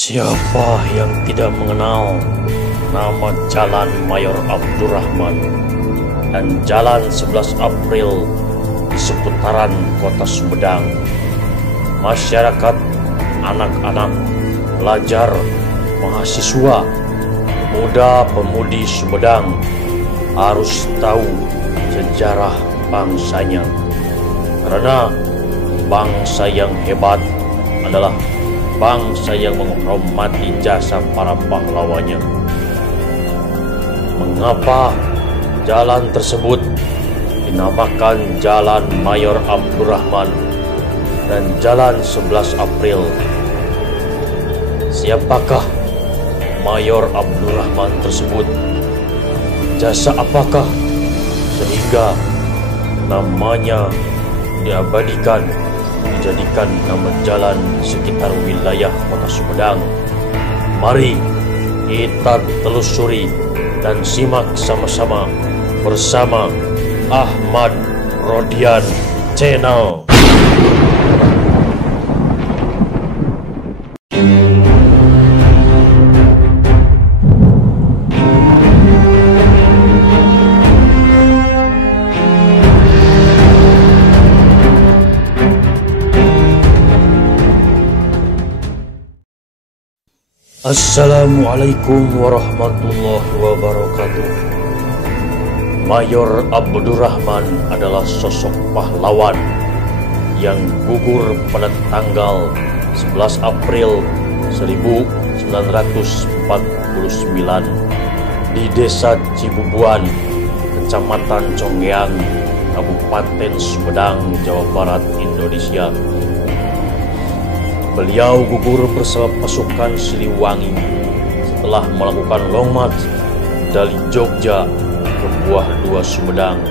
Siapa yang tidak mengenal nama Jalan Mayor Abdurrahman dan Jalan 11 April di seputaran kota Sumedang? Masyarakat, anak-anak, pelajar, mahasiswa, pemuda-pemudi Sumedang harus tahu sejarah bangsanya. Karena bangsa yang hebat adalah bangsa yang menghormati jasa para pahlawannya. Mengapa jalan tersebut dinamakan Jalan Mayor Abdurrahman dan Jalan 11 April? Siapakah Mayor Abdurrahman tersebut? Jasa apakah sehingga namanya diabadikan, dijadikan nama jalan sekitar wilayah kota Sumedang? Mari kita telusuri dan simak sama-sama bersama Ahmad Rodian Channel. Assalamualaikum warahmatullahi wabarakatuh. Mayor Abdurrahman adalah sosok pahlawan yang gugur pada tanggal 11 April 1949 di Desa Cibubuan, Kecamatan Conggeang, Kabupaten Sumedang, Jawa Barat, Indonesia. Beliau gugur bersama pasukan Siliwangi setelah melakukan long march dari Jogja ke Buah Dua Sumedang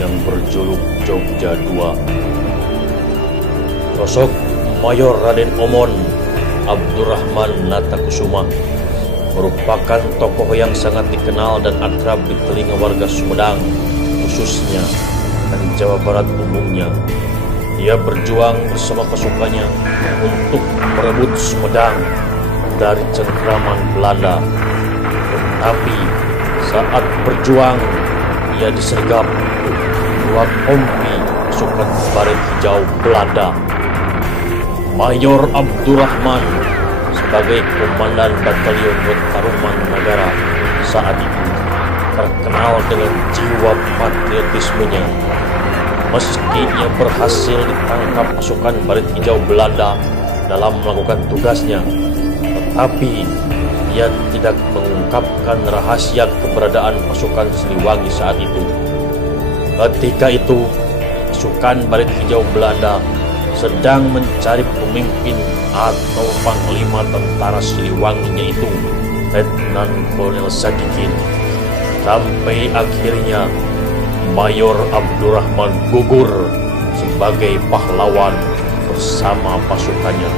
yang berjuluk Jogja II. Sosok Mayor Raden Omon Abdurrahman Natakusuma merupakan tokoh yang sangat dikenal dan akrab di telinga warga Sumedang khususnya dan Jawa Barat umumnya. Dia berjuang bersama pasukannya untuk merebut Sumedang dari cengkraman Belanda. Tetapi saat berjuang, ia disergap dua kompi pasukan Baret Hijau Belanda. Mayor Abdurrahman sebagai komandan Batalion Taruman Nagara saat itu terkenal dengan jiwa patriotismenya. Meski ia berhasil ditangkap pasukan Baret Hijau Belanda dalam melakukan tugasnya, tetapi ia tidak mengungkapkan rahasia keberadaan pasukan Siliwangi saat itu. Ketika itu, pasukan Baret Hijau Belanda sedang mencari pemimpin atau panglima tentara Siliwangi, yaitu Letnan Kolonel Sadikin. Sampai akhirnya Mayor Abdurrahman gugur sebagai pahlawan bersama pasukannya.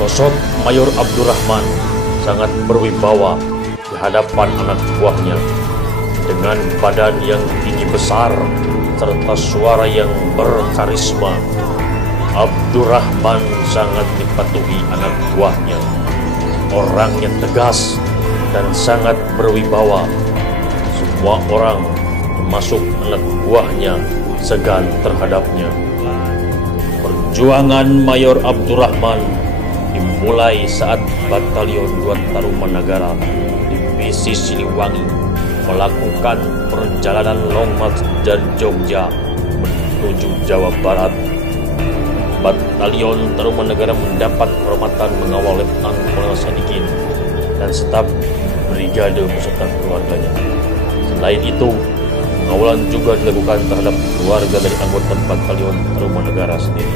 Sosok Mayor Abdurrahman sangat berwibawa di hadapan anak buahnya. Dengan badan yang tinggi besar serta suara yang berkarisma, Abdurrahman sangat dipatuhi anak buahnya. Orangnya tegas dan sangat berwibawa. Semua orang, termasuk anak buahnya, segan terhadapnya. Perjuangan Mayor Abdurrahman dimulai saat Batalion 2 Tarumanagara Divisi Siliwangi melakukan perjalanan long march dari Jogja menuju Jawa Barat. Batalion Tarumanagara mendapat kehormatan mengawal Letnan Kolonel Sadikin dan staf brigade beserta keluarganya. Selain itu, pengawalan juga dilakukan terhadap keluarga dari anggota Batalion Tarumanagara sendiri.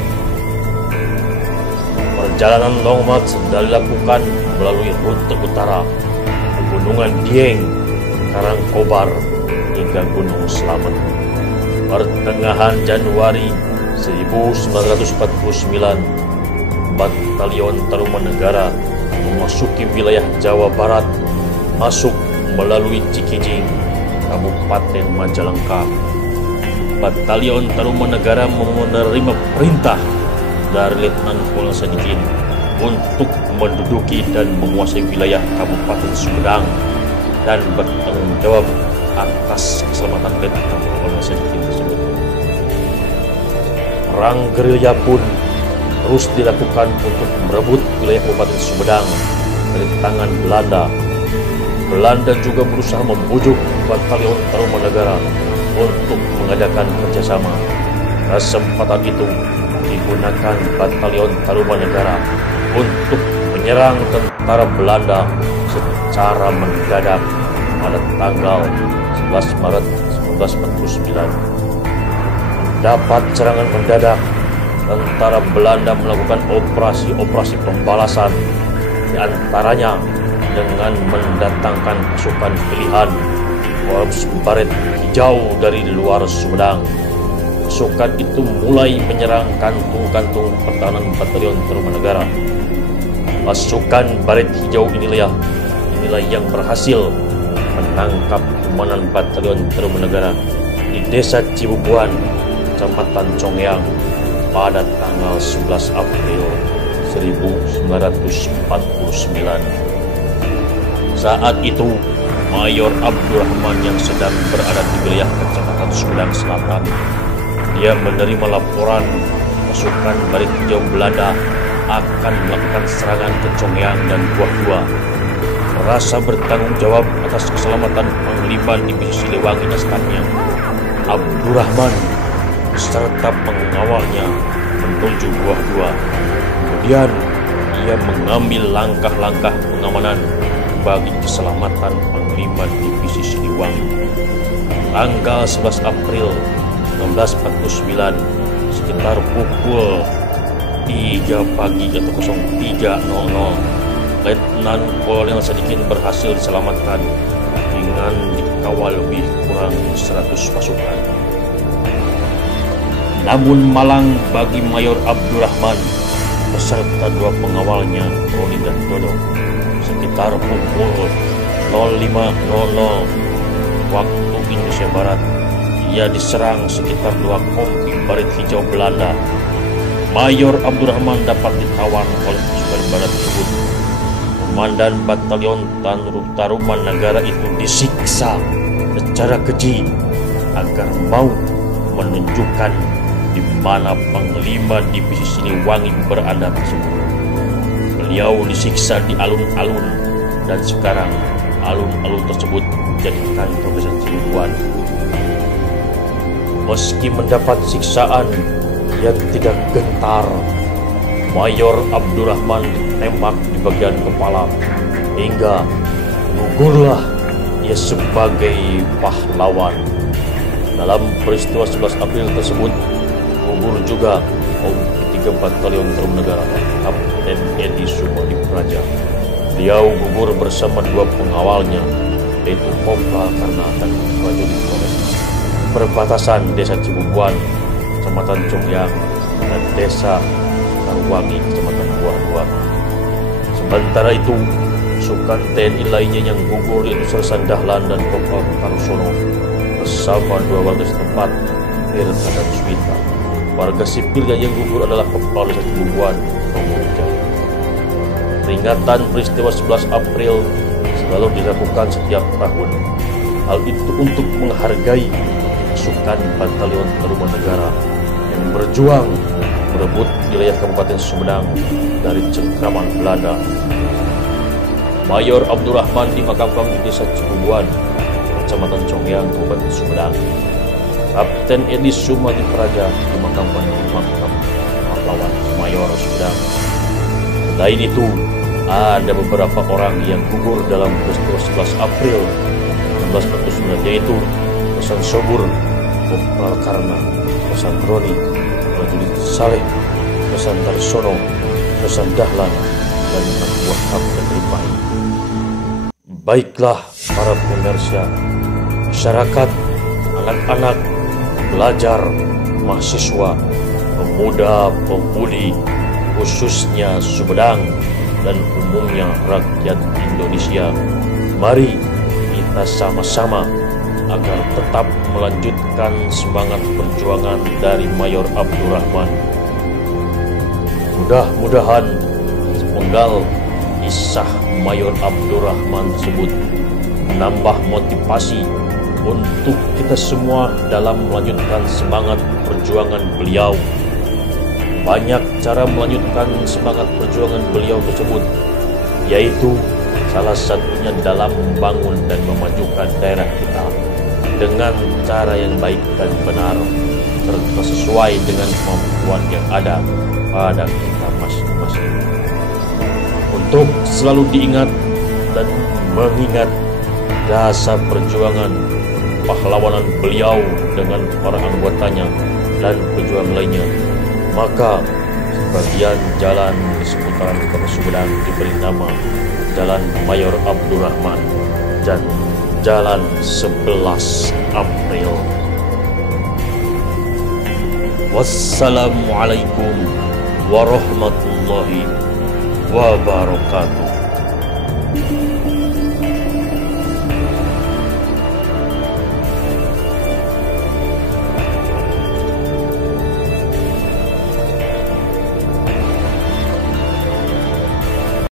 Perjalanan long march dilakukan melalui rute utara, Pegunungan Dieng, Karangkobar, hingga Gunung Slamet. Pertengahan Januari 1949, Batalion Tarumanagara memasuki wilayah Jawa Barat, masuk melalui Cikijing, Kabupaten Majalengka. Batalion Tarumanagara menerima perintah dari Letnan Kolonel Sadikin untuk menduduki dan menguasai wilayah Kabupaten Sumedang dan bertanggung jawab atas keselamatan Letnan Kolonel Sadikin tersebut. Perang gerilya pun terus dilakukan untuk merebut wilayah Kabupaten Sumedang dari tangan Belanda. Belanda juga berusaha membujuk Batalion Tarumanagara untuk mengadakan kerjasama. Kesempatan itu digunakan Batalion Tarumanagara untuk menyerang tentara Belanda secara mendadak pada tanggal 11 Maret 1949. Dapat serangan mendadak, tentara Belanda melakukan operasi pembalasan, di antaranya dengan mendatangkan pasukan pilihan Korps Baret Hijau dari luar Sumedang. Pasukan itu mulai menyerang kantung-kantung pertahanan Batalion Tarumanagara. Pasukan Baret Hijau inilah yang berhasil menangkap komandan Batalion Tarumanagara di Desa Cibubuan, Kecamatan Congyang pada tanggal 11 April 1949. Saat itu, Mayor Abdurrahman yang sedang berada di wilayah Kecamatan Sumedang Selatan, dia menerima laporan pasukan Baret Hijau Belanda akan melakukan serangan ke Congyang dan Buah-Dua. Merasa bertanggung jawab atas keselamatan Panglima Divisi Siliwangi dan stafnya, Abdurrahman serta pengawalnya menuju Buah-Dua. Kemudian ia mengambil langkah-langkah pengamanan bagi keselamatan Panglima Divisi Siliwangi. Tanggal 11 April 1949 sekitar pukul 3 pagi atau 03.00, Letnan Kolonel Sadikin berhasil diselamatkan dengan dikawal lebih kurang 100 pasukan. Namun malang bagi Mayor Abdurrahman beserta dua pengawalnya, Roni dan Dodo. Sekitar pukul 05.00 waktu Indonesia Barat, ia diserang sekitar 2 kompi Baret Hijau Belanda. Mayor Abdurrahman dapat ditawan oleh pasukan Barat tersebut. Komandan Batalion Tarumanagara itu disiksa secara keji agar mau menunjukkan di mana Panglima Divisi Siliwangi berada tersebut. Beliau disiksa di alun-alun dan sekarang alun-alun tersebut menjadi kantor desa Cibubuan. Meski mendapat siksaan, ia tidak gentar. Mayor Abdurrahman ditembak di bagian kepala hingga gugurlah ia sebagai pahlawan. Dalam peristiwa 11 April tersebut gugur juga Kompi 3 Batalion Tarumanagara, Kapten Edi Sumadi Praja. Beliau gugur bersama 2 pengawalnya, yaitu Kopral Karna dan prajurit Polres perbatasan Desa Cibubuan, Kecamatan Congyang, dan Desa Taruwangi, Kecamatan Buah-Dua. Sementara itu, pasukan TNI lainnya yang gugur yaitu Sersan Dahlan dan Kopral Karusono bersama 2 warga setempat, Irta dan Swita. Warga sipil yang gugur adalah Kepala Desa Cibubuan, Romo Wijaya. Peringatan peristiwa 11 April selalu dilakukan setiap tahun. Hal itu untuk menghargai pasukan Batalion Tarumanagara yang berjuang merebut wilayah Kabupaten Sumedang dari cengkraman Belanda. Mayor Abdurrahman dimakamkan di Desa Cibubuan, Kecamatan Congyang, Kabupaten Sumedang. Kapten Edi Sumadi Praja dimakamkan di makam pahlawan Mayor Sumedang. Selain itu, ada beberapa orang yang gugur dalam peristiwa 11 April 1949, yaitu Pesan Sobur, Kopral Karna, Pesan Roni, prajurit Saleh, Pesan Tarsono, Pesan Dahlan, dan anak buah Kapten Ripai. Baiklah para pemirsa, masyarakat, anak-anak, pelajar, mahasiswa, pemuda-pemudi, khususnya Sumedang dan umumnya rakyat Indonesia, mari kita sama-sama agar tetap melanjutkan semangat perjuangan dari Mayor Abdurrahman. Mudah-mudahan sepenggal kisah Mayor Abdurrahman tersebut menambah motivasi untuk kita semua dalam melanjutkan semangat perjuangan beliau. Banyak cara melanjutkan semangat perjuangan beliau tersebut, yaitu salah satunya dalam membangun dan memajukan daerah kita dengan cara yang baik dan benar, serta sesuai dengan kemampuan yang ada pada kita masing-masing. Untuk selalu diingat dan mengingat jasa perjuangan pahlawanan beliau dengan para anggotanya dan pejuang lainnya, maka sebagian jalan di seputaran Kota Sumedang diberi nama Jalan Mayor Abdurrahman dan Jalan 11 April. Wassalamualaikum warahmatullahi wabarakatuh.